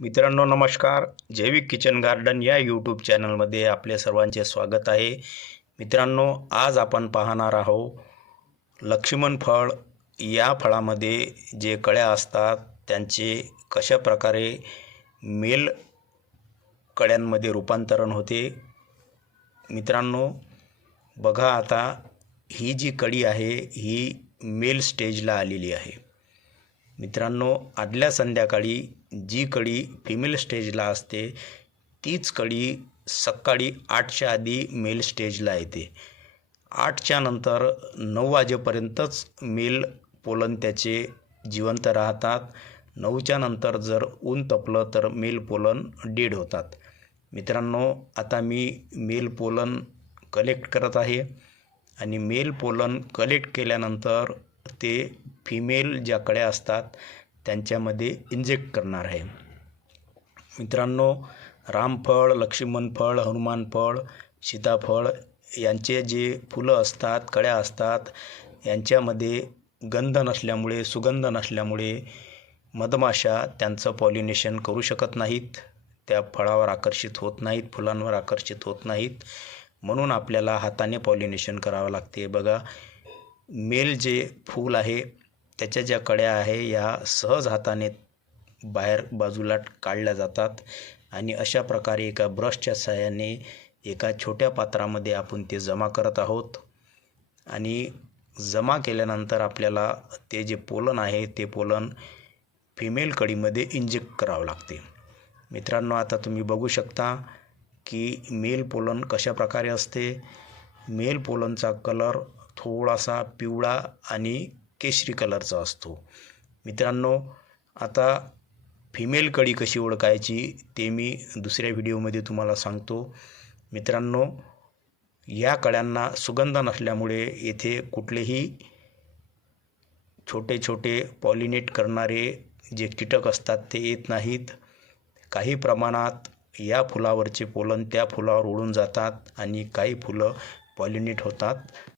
मित्रांनो नमस्कार. जैविक किचन गार्डन या यूट्यूब चॅनलमध्ये आपले सर्वांचे स्वागत आहे. मित्रांनो आज आपण पाहणार आहोत लक्ष्मण फळ. या फळामध्ये जे कळ्या असतात त्यांचे कशा प्रकारे मेल कळ्यांमध्ये रूपांतरण होते? मित्रांनो बघा आता ही जी कळी आहे ही मेल स्टेजला आलेली आहे. मित्रांनो आदल्या संध्याकाळी जी कळी फिमेल स्टेजला असते तीच कळी सकाळी आठच्या आधी मेल स्टेजला येते. आठच्या नंतर नऊ वाजेपर्यंतच मेल पोलन त्याचे जिवंत राहतात. नऊच्या नंतर जर ऊन तपलं तर मेल पोलन डेड होतात. मित्रांनो आता मी मेल पोलन कलेक्ट करत आहे. आणि मेल पोलन कलेक्ट केल्यानंतर ते फिमेल ज्या कळ्या असतात त्यांच्यामध्ये इंजेक्ट करणार आहे. मित्रांनो रामफळ लक्ष्मण फळ हनुमान फळ सीताफळ यांचे जे फुलं असतात कळ्या असतात यांच्यामध्ये गंध नसल्यामुळे सुगंध नसल्यामुळे मधमाशा त्यांचं पॉलिनेशन करू शकत नाहीत. त्या फळावर आकर्षित होत नाहीत फुलांवर आकर्षित होत नाहीत. म्हणून आपल्याला हाताने पॉलिनेशन करावं लागते. बघा मेल जे फूल आहे त्याच्या ज्या कळ्या आहे या सहज हाताने बाहेर बाजूला काढल्या जातात. आणि अशा प्रकारे एका ब्रशच्या सहाय्याने एका छोट्या पात्रामध्ये आपण ते जमा करत आहोत. आणि जमा केल्यानंतर आपल्याला ते जे पोलन आहे ते पोलन फिमेल कळीमध्ये इंजेक्ट करावं लागते. मित्रांनो आता तुम्ही बघू शकता की मेल पोलन कशा प्रकारे असते. मेल पोलनचा कलर थोडासा पिवळा आणि केशरी कलरचा असतो. मित्रांनो आता फिमेल कळी कशी ओळखायची ते मी दुसऱ्या व्हिडिओमध्ये तुम्हाला सांगतो. मित्रांनो या कळ्यांना सुगंध नसल्यामुळे येथे कुठलेही छोटे छोटे पॉलिनेट करणारे जे कीटक असतात ते येत नाहीत. काही प्रमाणात या फुलावरचे पोलन त्या फुलावर उडून जातात आणि काही फुलं पॉलिनेट होतात.